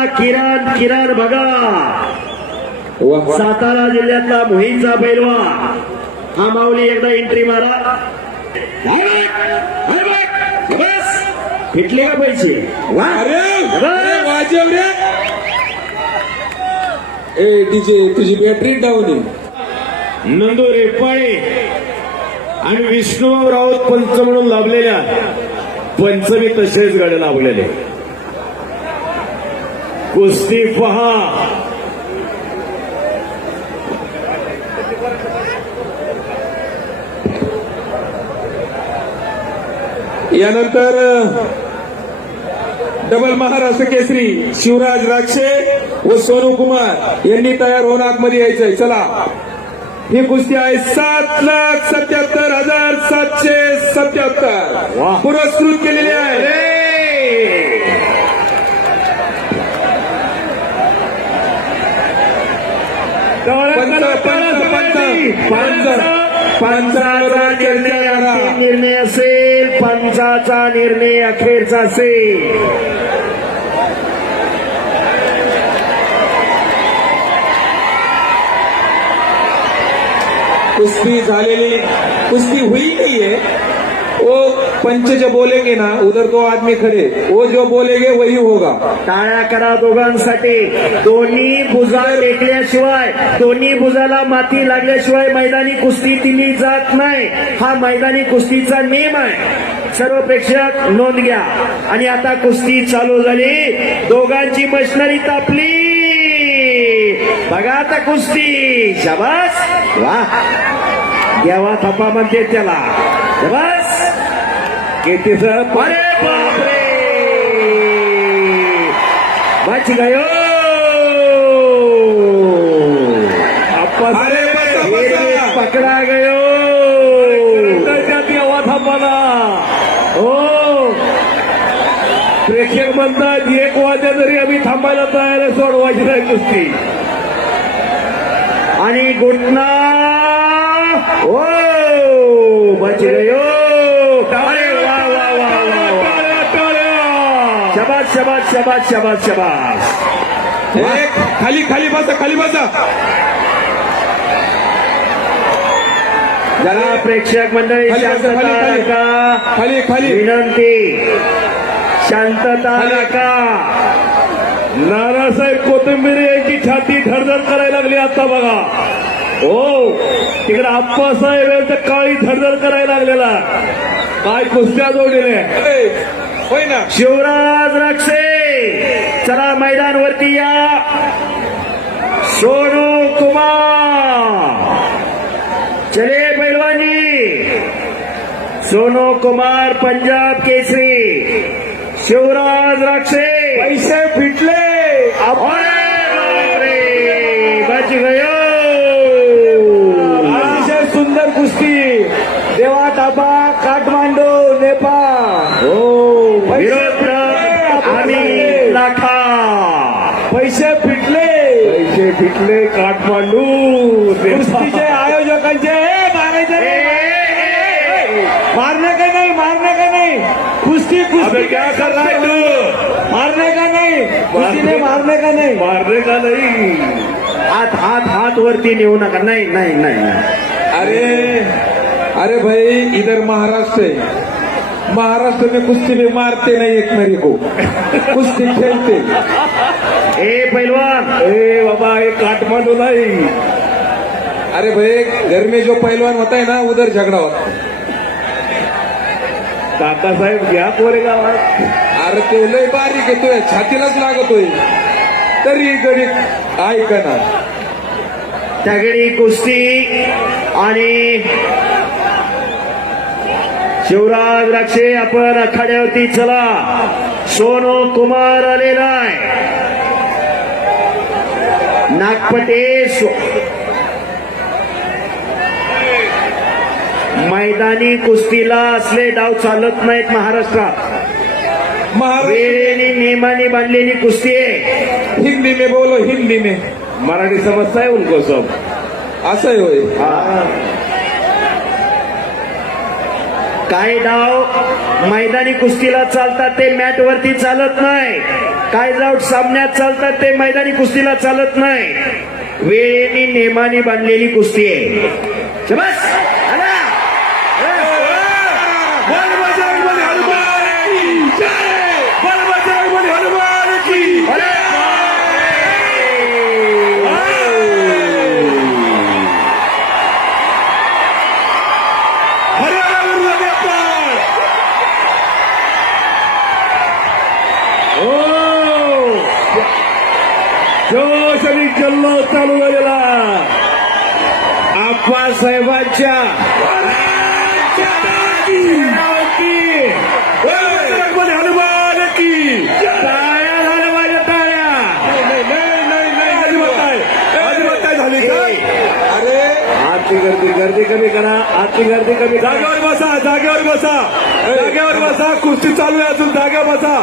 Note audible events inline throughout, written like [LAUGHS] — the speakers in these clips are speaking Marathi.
आपला किरण किरण बघा. वा सातारा जिल्ह्यातला मोहीमचा पैलवा. हा माऊली एकदा एंट्री मारा. फिटले का पैसे? वाजव रे. ए डीजे तुझी बॅटरी डाऊन आहे. नंदू रेपाळे आणि विष्णू राऊत पंच म्हणून लाभलेल्या पंचमी तसेच गाड्या लाभलेले. कुस्ती पहा. यानंतर डबल महाराष्ट्र केसरी शिवराज राक्षे व सोनू कुमार यांनी तयार होऊन आतमध्ये यायचंय. चला. ही कुस्ती आहे सात लाख सत्याहत्तर हजार सातशे सत्याहत्तर. पुरस्कृत केलेली आहे अरे! पंच पंच पंच पंच पंचाचा निर्णय निर्णय असेल पंचाचा निर्णय अखेरचा असेल. कुश्ती झालेली कुश्ती हुई नहीं है वो पंच जो बोलेंगे ना उधर दो आदमी खड़े वो जो बोलेंगे वही होगा। टाळ्या करा दोघांसाठी. दोन्ही भुजा टेकल्याशिवाय दोन्ही भुजाला माती लागल्याशिवाय मैदानी कुस्ती दिली जात नाही. हा मैदानी कुस्तीचा नियम आहे. सर्व प्रेक्षक नोंद घ्या. आणि आता कुस्ती चालू झाली. दोघांची मशिनरी तापली. बघा आता कुस्ती. शाबास. वा. देवा थप्पा म्हणते त्याला. शाबास. किती सर अरे बापरे! बच गयो! अरे पकडा गयो! थांबाला हो प्रेक्षक म्हणतात एक वाद्या जरी आम्ही थांबायला तयार आहे सोडवायची नाही कुस्ती. आणि घुटना ओ बच गयो! शबाज शबाज शबाज शबाज शबाज एक खाली खाली बसा खाली बसा. जरा प्रेक्षक मंडळी खाली बसा, शांतता खाली, खाली. राखा. खाली खाली. विनंती. शांतता. राखा. नानासाहेब कोथिंबीर यांची छाती धडधड करायला लागली आता बघा. हो. तिकडे आप्पासाहेब यांचं काळी धडधड करायला लागलेला. काय कुस्त्या जोडलेल्या ए, होय ना. शिवराज रक्षे. चला मैदानवरती या. सोनू कुमार. चले पैलवानी. सोनू कुमार पंजाब केसरी. शिवराज रक्षे. पैसे फिटले. बच गयो. अतिशय सुंदर कुस्ती. देवा ताबा पैसे फिटले पैसे फिटले काठमांडू। कुस्तीचे आयोजकांचे मारायचे मारने का नाही मारने का नाही? कुस्ती कुस्ती क्या कर रहा है तू? मारने का नहीं? कुस्ती ने मारने का नहीं? मारने का नहीं? हात हात हात वरती नेऊ नका. नाही नाही नाही नाही. अरे अरे भाई इधर महाराष्ट्र है। महाराष्ट्र में कुश्ती में मारते नहीं एक मेरे को। कुश्ती खेलते। ए पैलवान. ए बाबा हे काठमांडू नाही. अरे भाई घर में जो पहलवान होता है ना उधर झगड़ा होता है। काकासाहेब घ्या कोरे गावात. अरे तो लय बारीक येतोय छातीलाच लागतोय. तरी गडी ऐक ना. तगडी कुस्ती आणि शिवराज राक्षे आपण आखाड्यावरती चला. सोनू कुमार आलेला आहे नागपटे मैदानी कुस्तीला असले डाव चालत नाहीत महाराष्ट्रात. महाराष्ट्र वेळेने नियमाने बांधलेली कुस्ती आहे. हिंदी में बोलो हिंदी में. मराठी समजता है उनको सब. असं आहे होय. काही डाव मैदानी कुस्तीला चालतात ते मॅट वरती चालत नाही. काय जाऊ सामन्यात चालतात ते मैदानी कुस्तीला चालत नाही. वेळेने नेमाने बांधलेली कुस्ती आहे. आप्पासाहेबांच्या बजरंगबली हनुमान की टाळ्या झाल्या माझ्या टाळ्या नाही नाही नाही नाही अजिबात झाली काय अरे आजची गर्दी गर्दी कमी करा आजची गर्दी कमी करा जागेवर बसा जागेवर बसा जागेवर बसा कुस्ती चालू आहे अजून जागेवर बसा.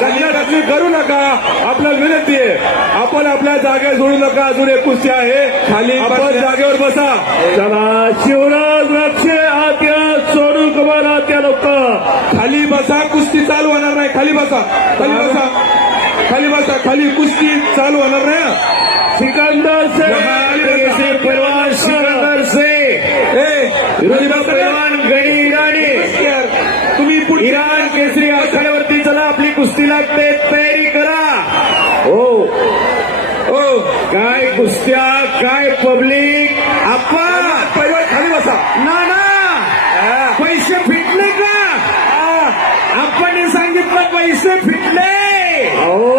दंगली करू नका. आपल्याला विनंती आहे. आपण आपल्या जागेवर सोडू नका. अजून एक कुस्ती आहे. खाली आपण जागेवर बसा. चला शिवराज लक्ष आत्या सोनू कुमार आत्या लोक. खाली बसा. कुस्ती चालू होणार नाही. खाली बसा. खाली बसा. खाली बसा. खाली कुस्ती चालू होणार नाही. सिकंदर से पहलवान सिकंदर से. ए, विरोधी पहलवान गणी इराणी यार, तुम्ही पुढे इराण केसरी आखाड्यावरती चला आपली कुस्ती लागते तयारी करा. हो. हो. काय कुस्त्या काय पब्लिक आप्पा पहिला खाली बसा. ना ना. हा. पैसे फिटले का? आपण सांगितलं पैसे फिटले. हो.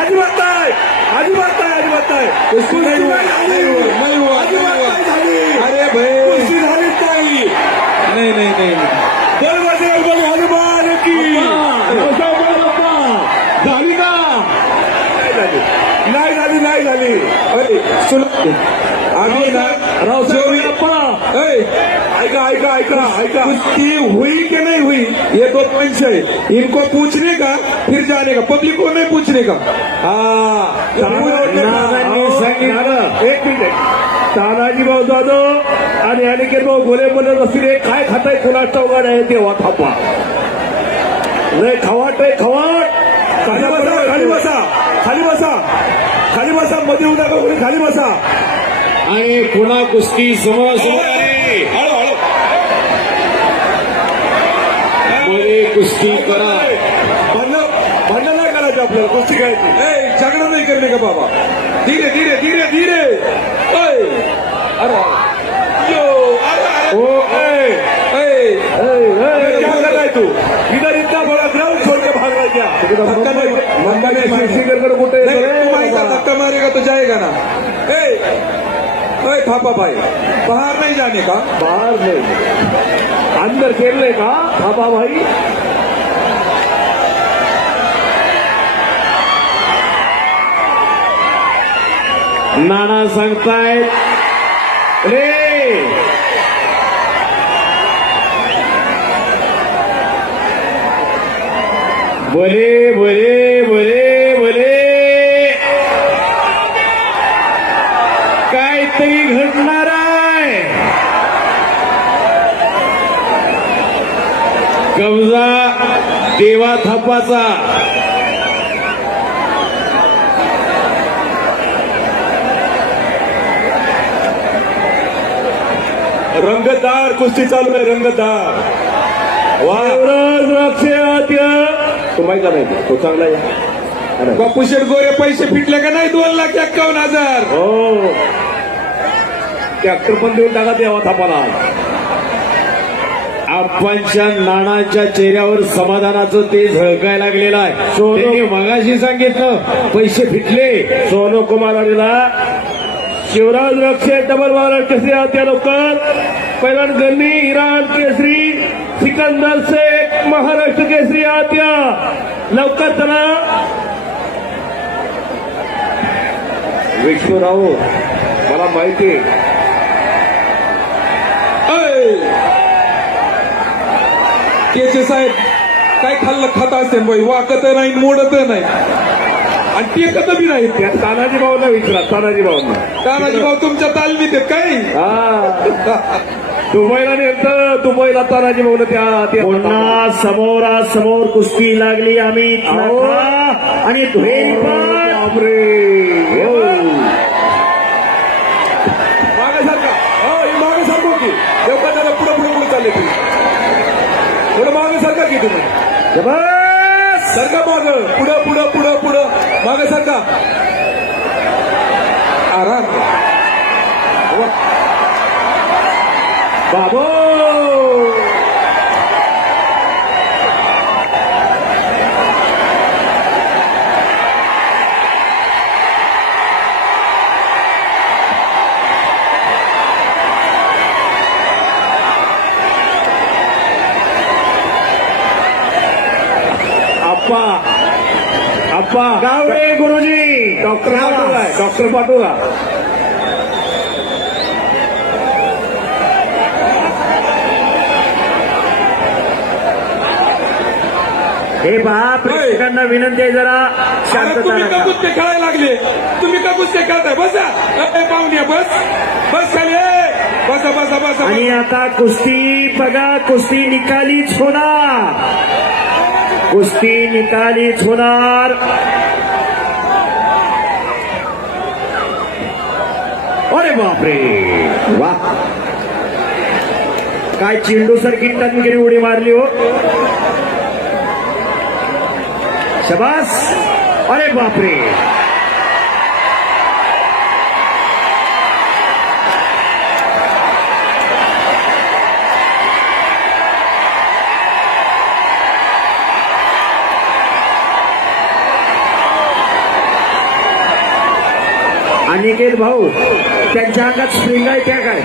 अजिबात नाही. अजिबात नाही अजिबात नाही. हुई कि नहीं हुई ये दो है इनको पूछने का फिर जाने का पब्लिक को नहीं पूछने का हाँ एक मिनट तानाजी भाऊ जाधव आणि अनिकेत भाऊ गोले बोलत असतील हे काय खाताय कोणाचा उघड आहे? तेव्हा थापा लय खवाट आहे खवाट. खाली बसा खाली बसा. खाली बसा. खाली बसा मध्ये येऊ नका कोणी खाली बसा. आणि पुन्हा कुस्ती समोर हळू मध्ये कुस्ती करा. भांडण भांडण नाही करायचं आपल्याला कुस्ती ए झगडा नाही करणे का बाबा? धीरे धीरे धीरे धीरे. अरे. ओ ए ए, ए, क्या कर रहा है तू? इधर इतना बड़ा ग्राउंड छोड़ के भाग रहा क्या? मुंबई में कुठे धक्का मारेगा। तो जाएगा ना। ए ओए थापा भाई बाहर नहीं जाने का? बाहर नहीं। अंदर खेलने का थापा भाई। नाना सांगतायत रे बोले बोले बोले बोले. काहीतरी घडणार आहे. कब्जा देवा थापाचा. रंगदार कुस्ती चालू आहे रंगदार. रंगतदार द्राक्ष तो माहिती नाही तो चांगला आहे. बापू गोरे पैसे फिटले का नाही? दोन लाख एक्कावन्न हजार. हो. ट्रॅक्टर पण देऊन टाका देवा थापाला. आप्पांच्या नानाच्या चेहऱ्यावर समाधानाचं ते झळकायला लागलेलं आहे. त्यांनी मगाशी सांगितलं पैसे फिटले. सोनू कुमार आलेला शिवराज रक्षे डबल महाराष्ट्र केसरी आत्या लवकर पहिला गन्नी इराण केसरी सिकंदर शेख महाराष्ट्र केसरी आत्या. लवकर चला. विश्वराव मला माहिती. आहे केचे साहेब काय खाल्लं खाता असते बाई? वाकत नाही मोडत नाही. आणि टेकत बी नाही. त्या तानाजी भाऊला विचारा तानाजी भाऊंना. तानाजी भाऊ तुमच्या तालमीत आहेत काय? हा. [LAUGHS] दुबईला नेत दुबईला तानाजी भाऊ त्या पुन्हा समोरासमोर कुस्ती लागली आम्ही आणि हो. हो. मागासारखा. हो, मागासारखं होती. तुम्ही? माग. पुढं पुढं पुढं पुढं. मागासारखा. आराम. বাবু। আপা। আপা। গাউরে গুরুজি। ডক্টর ডক্টর পাটুয়া हे पहा प्रेक्षकांना विनंती आहे जरा शांतता तुम्ही का. कुस्ते खेळायला लागले? तुम्ही का कुस्ते खेळताय? बसा. ए, पाहुण्या बस. बस खाली ए. बसा बसा बसा. आणि आता कुस्ती बघा कुस्ती निकालीच होणार. कुस्ती निकालीच होणार. अरे बापरे. वा. काय चेंडू सारखी टनगिरी उडी मारली हो. शबास। अरे बापरे। अनिकेत भाऊ त्यांच्या अंगात स्प्रिंग आहे त्या काय?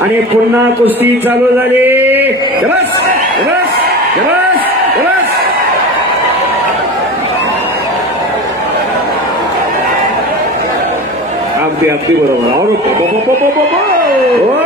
आणि पुन्हा कुस्ती चालू झाली. बस बस बस बस Tem a tribuna. Mauro. Bom, bom, bom, bom, bom.